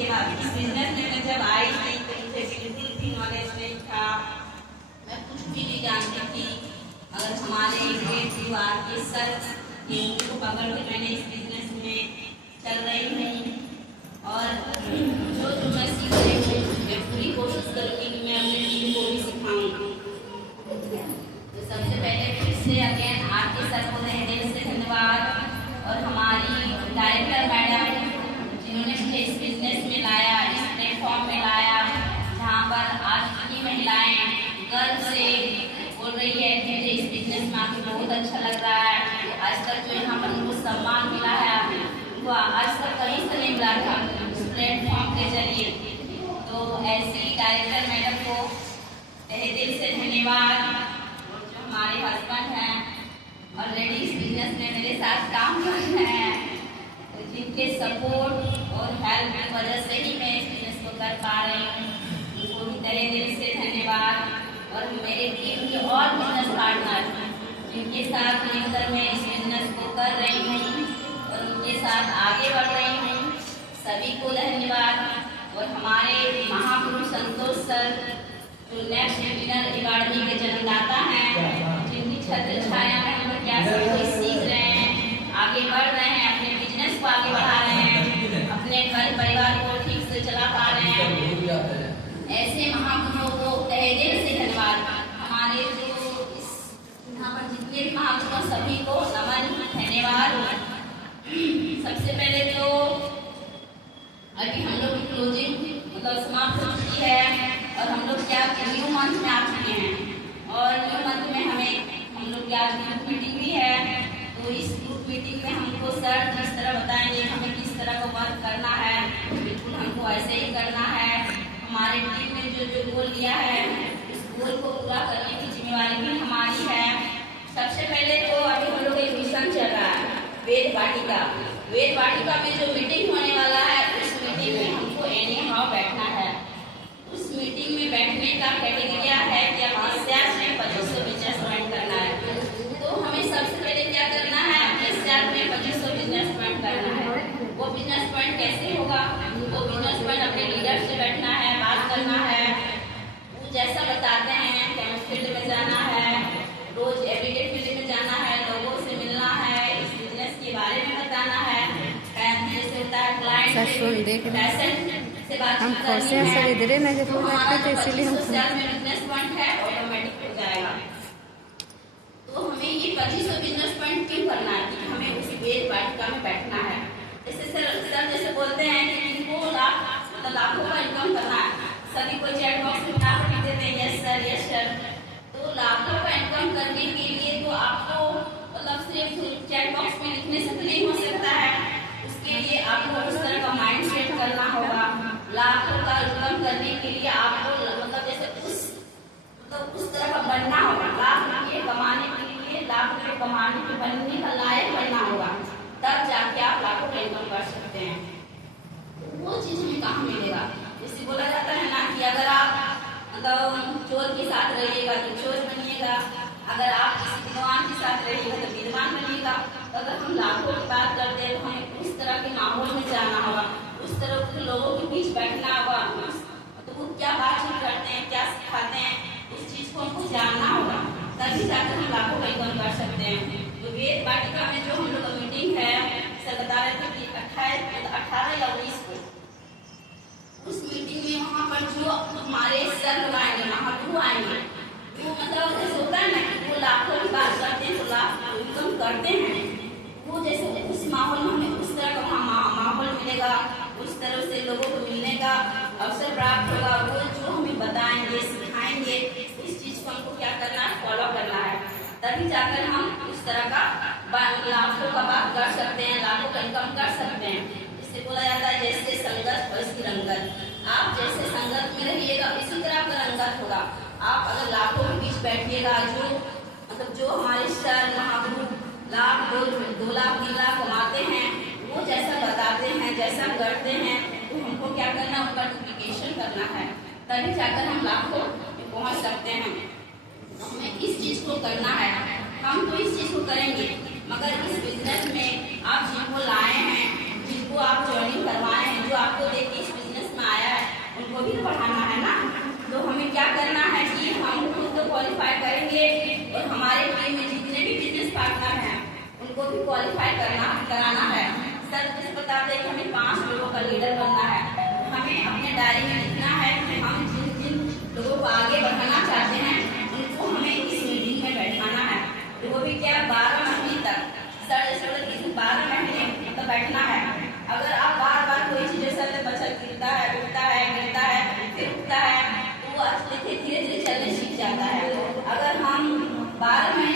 इसके बाद इस बिजनेस में मैं जब आई थी तो मुझे बिल्कुल भी नॉलेज नहीं था, मैं कुछ भी नहीं जानती थी। अगर हमारे परिवार के सर को पकड़ के मैंने इस बिजनेस में चल रही हूँ और जो जो मैं सीख रही हूँ मैं पूरी कोशिश करूँगी कि मैं अपने टीम को भी सिखाऊँ। तो सबसे पहले फिर से अगेन आपके सर को दिल से धन्यवाद और हमारी डायरेक्टर मैडम जिन्होंने मुझे इस बिजनेस में लाया, इस प्लेटफॉर्म में लाया जहाँ पर आज की महिलाएं गर्व से बोल रही है कि मुझे इस बिजनेस में आके बहुत अच्छा लग रहा है। आज तक जो यहाँ पर उनको सम्मान मिला है वो आज तक कहीं से नहीं मिला था इस प्लेटफॉर्म के जरिए। तो ऐसी डायरेक्टर मैडम को तहे दिल से धन्यवाद। और जो हमारे हस्बैंड हैं ऑलरेडी इस बिजनेस में मेरे साथ काम कर रहे हैं, तो जिनके सपोर्ट और हेल्प की वजह से ही मैं इस बिजनेस को कर पा रही हूँ, उनको भी तहे दिल से धन्यवाद। और मेरे टीम के और बिजनेस पार्टनर जिनके साथ मिलकर मैं इस बिजनेस को कर रही हूँ और उनके साथ आगे बढ़ रही हूँ, सभी को धन्यवाद। और हमारे महापुरुष संतोष सर जो नेक्स्ट डिविजनल अकेडमी के जन्मदाता हैं, जिनकी छत्र छाया में हम क्या सब कुछ सीख रहे हैं, आगे बढ़ रहे हैं, अपने बिजनेस को आगे बढ़ा रहे हैं, अपने घर परिवार को ठीक से चला पा रहे हैं, ऐसे महापुरुषों को तहे दिल से धन्यवाद। हमारे जो इस यहाँ पर जितने भी महापुरुष सभी को नमन धन्यवाद। सबसे पहले तो अभी हम लोग की क्लोजिंग मतलब समाप्त हो चुकी है और हम लोग क्या न्यू मंथ में आ चुके हैं और न्यू मंथ में हम लोग क्या ग्रुप मीटिंग भी है। तो इस ग्रुप मीटिंग में हमको सर जिस तरह बताएंगे हमें किस तरह का वर्क करना है, बिल्कुल हमको ऐसे ही करना है। हमारे टीम ने जो जो गोल लिया है उस गोल को पूरा करने की जिम्मेवारी भी हमारी है। सबसे पहले तो अभी हम लोग एक मिशन चल रहा है वेद वाटिका। वेद वाटिका में जो मीटिंग होने वाला है उस मीटिंग में हमको एनी हाउ बैठना है। उस मीटिंग में बैठने का क्राइटेरिया है कि अपने सेल्फ में 2500 बिजनेस पॉइंट करना है। तो हमें सबसे पहले क्या करना है, अपने सेल्फ में 2500 बिजनेस पॉइंट करना है। वो बिजनेस पॉइंट कैसे होगा, वो बिजनेस पॉइंट अपने लीडर से बैठना है, बात करना है, वो जैसा बताते हैं केमिस्ट्री फील्ड में जाना है, रोज एवरीडे फील्ड में जाना है, लोगों से मिलना है, इस बिजनेस के बारे में बताना है, जैसे होता है क्लाइंट से बात हम कैसे असर इधर नजर तो इसलिए हम बिजनेस पॉइंट है ऑटोमेटिक हो जाएगा। तो हमें ये 2500 बिजनेस पॉइंट क्यों करना है कि हमें उस वेद वाटिका में बैठना है। जैसे सर जैसे बोलते हैं कि इनको लाखों का इनकम करना है, सभी को चैट बॉक्स में बता कर देते हैं यस सर यस सर। तो लाखों का इनकम करने के लिए तो आपको मतलब सिर्फ चैट बॉक्स में लिखने से तो नहीं हो सकता है, उसके लिए आपको उस तरह का माइंड सेट करना होगा। लाखों का इनकम करने के लिए आपको मतलब जैसे उस तरह का बनना होगा, लाख रुपये कमाने के लिए लाख रुपये कमाने के बनने का लायक बनना होगा, तब जाके आप लाखों का इनकम कर सकते हैं। वो चीज हमें कहाँ मिलेगा। जैसे बोला जाता है ना कि अगर आप मतलब चोर के साथ रहिएगा तो चोर बनिएगा, अगर आप किसी विद्वान के साथ रहिएगा तो विद्वान बनिएगा। तो अगर हम लाखों की बात करते हैं तो हमें उस तरह के माहौल में जाना होगा, उस तरह के लोगों के बीच बैठना होगा, तो वो क्या बातचीत करते हैं, क्या सिखाते हैं, उस चीज को हमको जानना होगा, तभी जाकर हम लाखों का इनकम कर सकते हैं। तो वेद वाटिका में जो हम लोग का मीटिंग है सर बता रहे थे कि 18 या 19 को उस मीटिंग में वहाँ पर जो हमारे सर लोग आएंगे, महागुरु आएंगे, वो मतलब जैसे होता है ना कि वो लाखों की बात करते हैं तो लाख इनकम करते हैं, वो जैसे उस माहौल में हमें उस तरह का माहौल मिलेगा, उस तरह से लोगों को मिलने का अवसर प्राप्त होगा। वो जो हमें बताएंगे सिखाएंगे इस चीज को हमको क्या करना है, फॉलो करना है, तभी जाकर हम उस तरह का लाखों का बात कर सकते हैं, लाखों का इनकम कर सकते हैं। इससे बोला जाता है जैसे संगत वैसी रंगत, आप जैसे संगत में रहिएगा इसी तरह का रंगत होगा। आप अगर लाखों के बीच बैठिएगा, जो मतलब जो हमारे सर महागुरु लाख 2 लाख 3 लाख कमाते हैं, वो जैसा बताते हैं जैसा करते हैं, तो हमको क्या करना है, उनका डुप्लीकेशन करना है, तभी जाकर हम लाखों में पहुंच सकते हैं। हमें इस चीज को करना है, हम तो इस चीज को करेंगे, मगर इस बिजनेस में आप जिनको लाए हैं, जिनको आप ज्वाइनिंग करवाए हैं, जो आपको देख के इस बिजनेस उनको भी क्वालिफाई कराना है। सर जिस प्रकार से हमें 5 लोगों का लीडर बनना है, हमें अपने डायरी में लिखना है कि हम जिन जिन लोगों को आगे बढ़ाना चाहते हैं उनको हमें इस मीटिंग में बैठाना है। वो भी क्या 12 महीने तक। सर इस 12 महीने तक बैठना है। अगर आप बार बार कोई चीज जैसे बच्चा गिरता है, उठता है, गिरता है, फिर उठता है, तो वो धीरे धीरे चलने सीख जाता है। अगर हम 12 महीने